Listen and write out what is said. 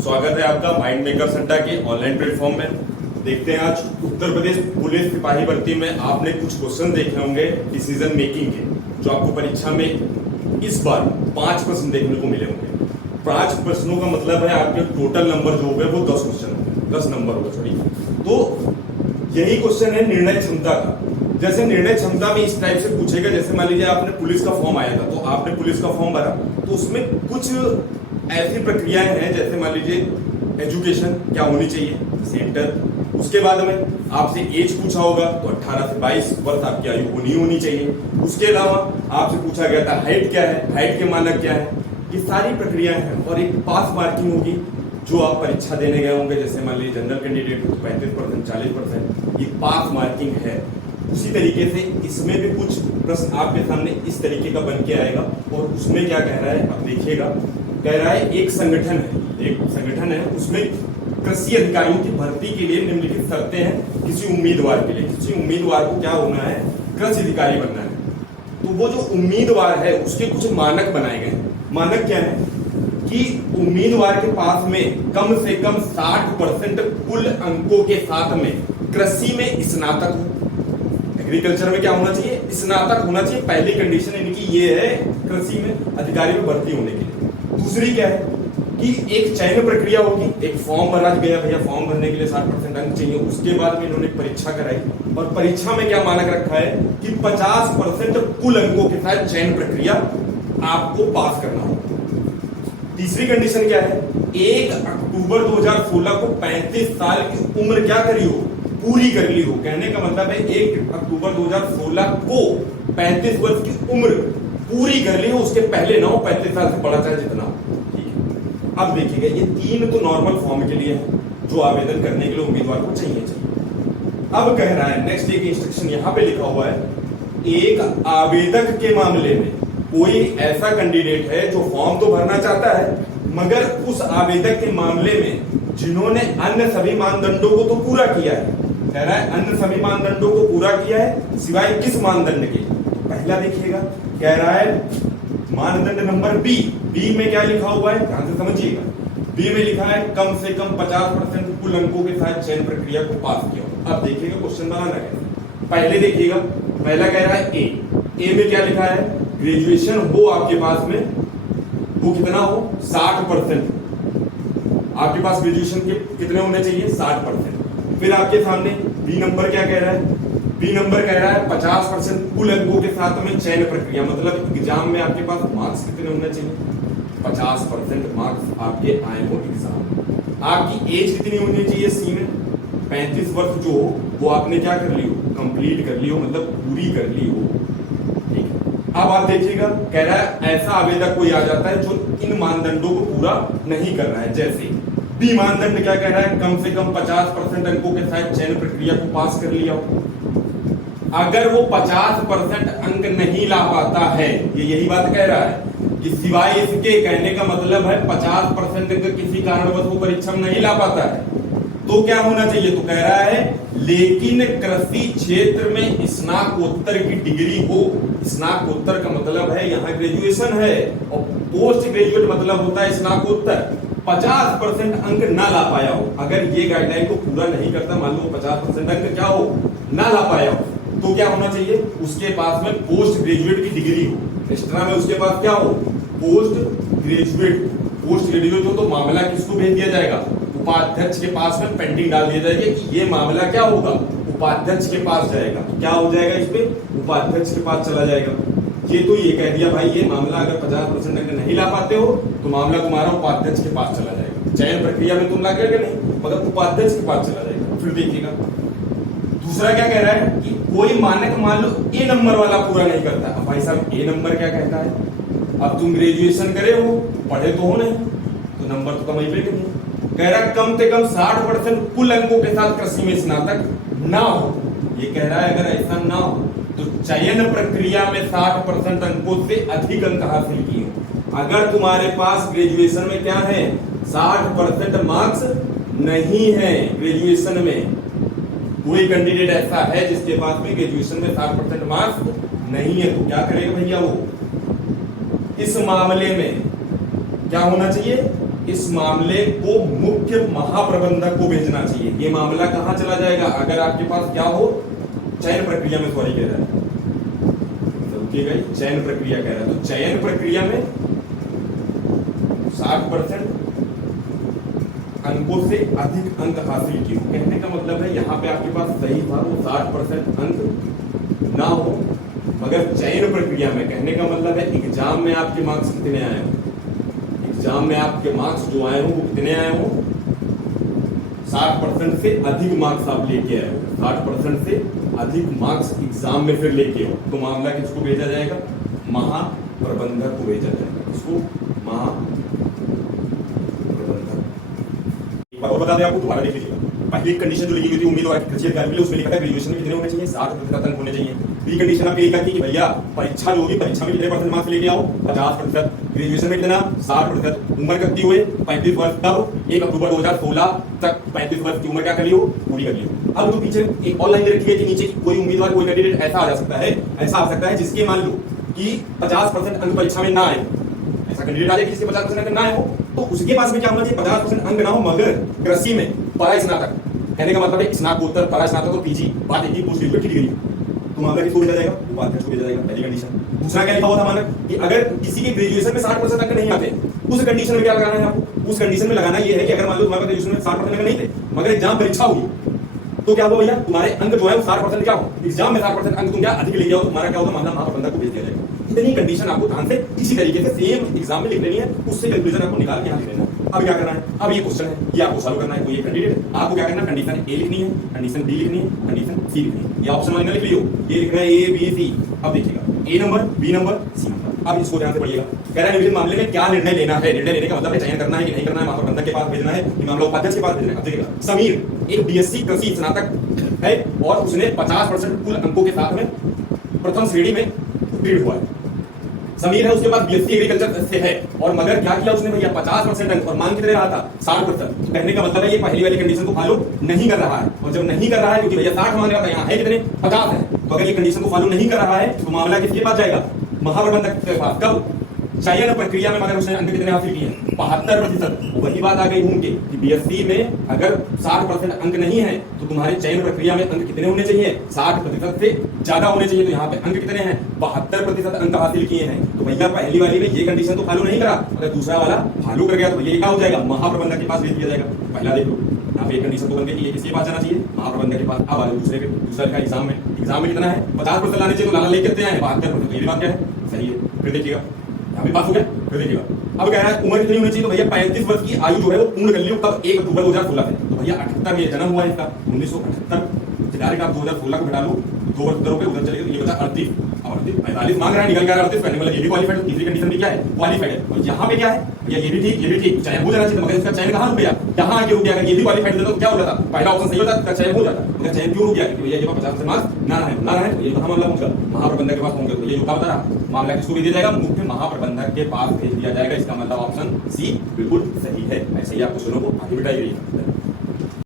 स्वागत है आपका माइंड मेकर्स अड्डा के ऑनलाइन प्लेटफॉर्म में। देखते हैं आज उत्तर प्रदेश पुलिस सिपाही भर्ती में आपने कुछ क्वेश्चन देखे होंगे डिसीजन मेकिंग के, जो आपको परीक्षा में इस बार 5 प्रश्न देखने को मिले होंगे। 5 प्रश्नों का मतलब है आपके टोटल नंबर जो हो गए वो 10 क्वेश्चन होंगे, 10 नंबर होगा सॉरी। तो यही क्वेश्चन है निर्णय क्षमता का। जैसे निर्णय क्षमता में इस टाइप से पूछेगा, जैसे मान लीजिए आपने पुलिस का फॉर्म आया था, तो आपने पुलिस का फॉर्म भरा, तो उसमें कुछ ऐसी प्रक्रियाएं हैं, जैसे मान लीजिए एजुकेशन क्या होनी चाहिए, सेंटर। उसके बाद में आपसे एज पूछा होगा, तो 18 से 22 वर्ष आपकी आयु होनी चाहिए। उसके अलावा आपसे पूछा गया था हाइट क्या है, हाइट के मानक क्या है। ये सारी प्रक्रियाएं हैं और एक पास मार्किंग होगी जो आप परीक्षा देने गए होंगे। जैसे मान लीजिए जनरल कैंडिडेट हो तो 35%, 40% ये पास मार्किंग है। उसी तरीके से इसमें भी कुछ प्रश्न आपके सामने इस तरीके का बन के आएगा। और उसमें क्या कह रहा है, अब देखिएगा, कह रहा है एक संगठन है, उसमें कृषि अधिकारियों की भर्ती के लिए निम्नलिखित शर्तें हैं। किसी उम्मीदवार के लिए, किसी उम्मीदवार को क्या होना है, कृषि अधिकारी बनना है। तो वो जो उम्मीदवार है उसके कुछ मानक बनाए गए हैं। मानक क्या है कि उम्मीदवार के पास में कम से कम 60% कुल अंकों के साथ में कृषि में स्नातक हो। एग्रीकल्चर में क्या होना चाहिए, स्नातक होना चाहिए। पहली कंडीशन इनकी ये है कृषि में अधिकारी में भर्ती होने के लिए। दूसरी क्या है कि एक चयन प्रक्रिया होगी, एक फॉर्म भरा गया, भैया फॉर्म भरने के लिए 60% अंक चाहिए। उसके बाद में इन्होंने परीक्षा कराई और परीक्षा में क्या मानक रखा है कि 50% कुल अंकों के साथ चयन प्रक्रिया आपको पास करना होगा। तीसरी कंडीशन क्या है, 1 अक्टूबर 2016 को 35 साल की उम्र क्या करी हो, पूरी कर ली हो। कहने का मतलब है 1 अक्टूबर 2016 को 35 वर्ष की उम्र पूरी कर ली हो, उसके पहले ना हो, 35 साल से बड़ा चाहे जितना हो। ठीक है, अब देखिएगा ये 3 तो नॉर्मल फॉर्म के लिए है जो आवेदन करने के लिए उम्मीदवार को चाहिए। अब कह रहा है नेक्स्ट एक इंस्ट्रक्शन यहां पे लिखा हुआ है, एक आवेदक के मामले में कोई ऐसा कैंडिडेट है जो फॉर्म तो भरना चाहता है, मगर उस आवेदक के मामले में जिन्होंने अन्य सभी मानदंडों को तो पूरा किया है, कह रहा है अन्य सभी मानदंडों को पूरा किया है सिवाय किस मानदंड के। तो पहला देखिएगा, कह रहा है मानदंड नंबर बी में क्या लिखा हुआ है, ध्यान से समझिएगा। बी में लिखा है कम से कम 50% कुल अंकों के साथ चयन प्रक्रिया को पास किया। अब देखिएगा क्वेश्चन बनाना है। पहले देखिएगा, पहला कह रहा है ए में क्या लिखा है, ग्रेजुएशन हो आपके पास में, वो कितना हो, 60%। आपके पास ग्रेजुएशन के कितने होने चाहिए, 60%। फिर आपके सामने बी नंबर क्या कह रहा है, बी नंबर कह रहा है 50% कुल अंकों के साथ में चयन प्रक्रिया, मतलब एग्जाम में आपके पास मार्क्स कितने होने चाहिए, 50% मार्क्स आपके आए हो एग्जाम। आपकी एज कितनी होनी चाहिए, सी में 35 वर्ष जो हो वो आपने क्या कर ली हो, कंप्लीट कर ली हो, मतलब पूरी कर ली हो। ठीक है, अब आप देखिएगा, कह रहा है ऐसा आवेदक कोई आ जाता है जो इन मानदंडों को पूरा नहीं कर रहा है। जैसे बी मानदंड क्या कह रहा है, कम से कम 50% अंकों के साथ चयन प्रक्रिया को पास कर लिया हो। अगर वो 50% अंक नहीं ला पाता है, ये यही बात कह रहा है कि सिवाय इसके, कहने का मतलब है 50% अंक किसी कारणवश वो परीक्षा में नहीं ला पाता है, तो क्या होना चाहिए, तो कह रहा है लेकिन कृषि क्षेत्र में स्नातकोत्तर की डिग्री हो। स्नातकोत्तर का मतलब है यहाँ ग्रेजुएशन है, और पोस्ट ग्रेजुएट मतलब होता है स्नातकोत्तर। 50% अंक ना ला पाया हो, अगर ये गाइडलाइन को पूरा नहीं करता, मान लो 50% अंक क्या हो, ना ला पाया हो, तो क्या होना चाहिए, उसके पास में पोस्ट ग्रेजुएट की डिग्री हो। एक्स्ट्रा में उसके पास क्या हो, पोस्ट ग्रेजुएट हो तो मामला किसको भेज दिया जाएगा, उपाध्यक्ष के पास में पेंडिंग डाल दिया जाएगा कि ये मामला क्या होगा, उपाध्यक्ष के पास जाएगा। तो क्या हो जाएगा, इसमें उपाध्यक्ष के पास चला जाएगा। ये तो ये कह दिया भाई ये मामला अगर 50% अंक नहीं ला पाते हो तो मामला तुम्हारा उपाध्यक्ष के पास चला जाएगा। चयन प्रक्रिया में तुम लागेगा नहीं, मगर उपाध्यक्ष के पास चला जाएगा। फिर देखिएगा दूसरा क्या कह रहा है कि कोई मानक मान लो ए नंबर वाला पूरा नहीं करता। अब भाई साहब ए नंबर क्या कहता है, अब तुम ग्रेजुएशन करे हो, पढ़े तो हो नहीं, तो नंबर तो कमाइबे नहीं। कह रहा है कम से कम 60% कुल अंकों के साथ कृषि में स्नातक ना हो। ये कह रहा है अगर ऐसा ना हो तो चयन प्रक्रिया में 60% अंकों से अधिक अंक हासिल किए हो। अगर तुम्हारे पास ग्रेजुएशन में क्या है, 60% मार्क्स नहीं है, ग्रेजुएशन में कोई कैंडिडेट ऐसा है जिसके पास में ग्रेजुएशन में 60% मार्क्स नहीं है, तो क्या करेगा भैया वो, इस मामले में क्या होना चाहिए, इस मामले को मुख्य महाप्रबंधक को भेजना चाहिए। ये मामला कहां चला जाएगा? अगर आपके पास क्या हो, चयन प्रक्रिया में, सॉरी कह रहा है, चयन प्रक्रिया कह रहा है, तो चयन प्रक्रिया में 60% अंकों से अधिक अंक हासिल किए। कहने का मतलब है यहाँ पे आपके पास सही था वो 60% अंक ना हो, मगर चयन प्रक्रिया में, कहने का मतलब है एग्जाम में आपके मार्क्स कितने आए हो, एग्जाम में आपके मार्क्स जो आए हो वो कितने आए हो, 60% से अधिक मार्क्स आप लेके आए हो, 60% से अधिक मार्क्स एग्जाम में फिर लेके हो, तो मामला किसको भेजा जाएगा? महाप्रबंधक को भेजा जाएगा। इसको और बता दें आपको, दोबारा देख लीजिएगा। पहली कंडीशन जो लिखी हुई थी उम्मीदवार की ग्रेजुएट कर उसमें लिखा था ग्रेजुएशन में कितने होने चाहिए? 60% अंक होने चाहिए। बी कंडीशन आपकी लिखा थी कि भैया परीक्षा जो होगी, परीक्षा में कितने परसेंट मार्क्स लेके आओ? 50%। ग्रेजुएशन में कितना? 60%। उम्र कितनी हुई? 35 वर्ष। तब 1 अक्टूबर 2016 तक 35 वर्ष की उम्र क्या कर लियो? पूरी कर लियो। अब जो पीछे एक और लाइन रखी है कि नीचे कोई उम्मीदवार, कोई कैंडिडेट ऐसा आ जा सकता है, ऐसा आ सकता है जिसके मान लो कि 50% अंक परीक्षा में ना आए, ऐसा कैंडिडेट आ जाए जिसके 50% अंक ना आए हो, तो उसके पास में क्या होना चाहिए? 50% अंक ना हो, मगर कृषि में परा स्नातक, कहने का मतलब है स्नातकोत्तर, परा स्नातक और पीजी, बात एक ही पोस्ट ग्रेजुएट की डिग्री, तो मामला किसको भेजा जाएगा? उपाध्यक्ष को भेजा जाएगा। पहली कंडीशन। दूसरा क्या लिखा हुआ था मानक कि अगर किसी के ग्रेजुएशन में 60% अंक नहीं आते, उस कंडीशन में क्या लगाना है आपको? उस कंडीशन में लगाना ये है कि अगर मान लो तुम्हारे ग्रेजुएशन में 60% अंक नहीं थे, मगर एग्जाम परीक्षा हुई, तो क्या हुआ भैया? तुम्हारे अंक जो है वो 60% क्या हो, एग्जाम में 60% अंक तुम क्या अधिक ले जाओ, तुम्हारा क्या होगा? मामला महाप्रबंधक को भेज दिया जाएगा। इतनी कंडीशन आपको ध्यान से इसी तरीके से सेम एग्जाम में लिख लेनी है, उससे कैलकुलेशन आपको निकाल के यहाँ लिख लेना है। अब क्या करना है? अब ये क्वेश्चन है, ये आपको सॉल्व करना है। तो ये कैंडिडेट आपको क्या करना है? कंडीशन ए लिखनी है, कंडीशन बी लिखनी है, कंडीशन सी लिखनी है। ये ऑप्शन वाले लिख लियो, ये लिखना है ए बी सी। अब देखिएगा A number, B number, C number. अब इसको ध्यान से पढ़िएगा। कह रहा है निम्नलिखित मामले में क्या निर्णय लेना है? निर्णय लेने का मतलब है चयन करना है कि नहीं करना है, महाप्रबंधक के पास भेजना है कि मामला उपाध्यक्ष के पास भेजना है। अब देखिएगा, समीर एक बीएससी कृषि स्नातक है और उसने 50% कुल अंकों के साथ में प्रथम श्रेणी में उत्तीर्ण हुआ है। समीर है, उसके पास बीएससी एग्रीकल्चर से है, और मगर क्या किया उसने भैया? 50% अंक, और मान कितने रहा था? 60%। कहने का मतलब है ये पहली वाली कंडीशन को फॉलो नहीं कर रहा है, और जब नहीं कर रहा है, क्योंकि भैया 60 मान रहा था, यहाँ है कितने? 50 है, तो अगर ये कंडीशन को फॉलो नहीं कर रहा है तो मामला किसके पास जाएगा? महाप्रबंधक के पास। कब? चयन प्रक्रिया में मगर उसने अंक कितने हासिल किए हैं? 72%। वही बात आ गई घूम के कि बीएससी में अगर 60% अंक नहीं है तो तुम्हारे चयन प्रक्रिया में अंक कितने होने चाहिए? 60% से ज्यादा होने चाहिए। तो यहाँ पे अंक कितने हैं? 72% अंक हासिल किए हैं। तो भैया पहली वाली में ये कंडीशन तो फॉलो नहीं करा, अगर दूसरा वाला फॉलो कर गया तो ये क्या हो जाएगा? महाप्रबंधक के पास भेज दिया जाएगा। पहला देख लो, यहाँ पे एक कंडीशन तो बन गई कि ये किसके पास जाना चाहिए? महाप्रबंधक के पास। अब दूसरा का एग्जाम में कितना है? 50% लाने चाहिए, तो लाना लेके कितने आए? 72%। ये बात क्या है? सही है। फिर देखिएगा यहाँ पे पास हो गया। फिर देखिएगा अब कह रहा है उम्र कितनी होनी चाहिए? तो भैया 35 वर्ष की आयु जो है वो पूर्ण कर लियो। कब? 1 अक्टूबर 2016 से। तो भैया 78 में जन्म हुआ है इसका, 1978 डायरेक्ट आप 2016 को घटा लो, 2 वर्ष उधर उधर चलेगा, तो ये बता 38। अब 45 मांग रहा है, निकल गया 38 करने वाला, ये भी क्वालिफाइड है। तीसरी कंडीशन भी क्या है? क्वालिफाइड है। और यहाँ पे क्या है भैया? ये भी ठीक, ये भी ठीक, चयन हो जाना चाहिए, मगर इसका चयन कहाँ रुक गया? यहाँ आके रुक गया। अगर ये भी क्वालिफाइड होता तो क्या हो जाता? पहला ऑप्शन सही होता, इसका चयन हो जाता, मगर चयन क्यों रुक गया? क्योंकि भैया ये 50% मार्क्स ना रहे, तो ये कहाँ मामला पहुंचा? महाप्रबंधक के पास होंगे। तो ये जो बता रहा मामला किसको भेज दिया जाएगा? मुख्य महाप्रबंधक के पास भेज दिया जाएगा। इसका मतलब ऑप्शन सी बिल्कुल सही है। ऐसे ही आप क्वेश्चनों को आगे बढ़ाइए।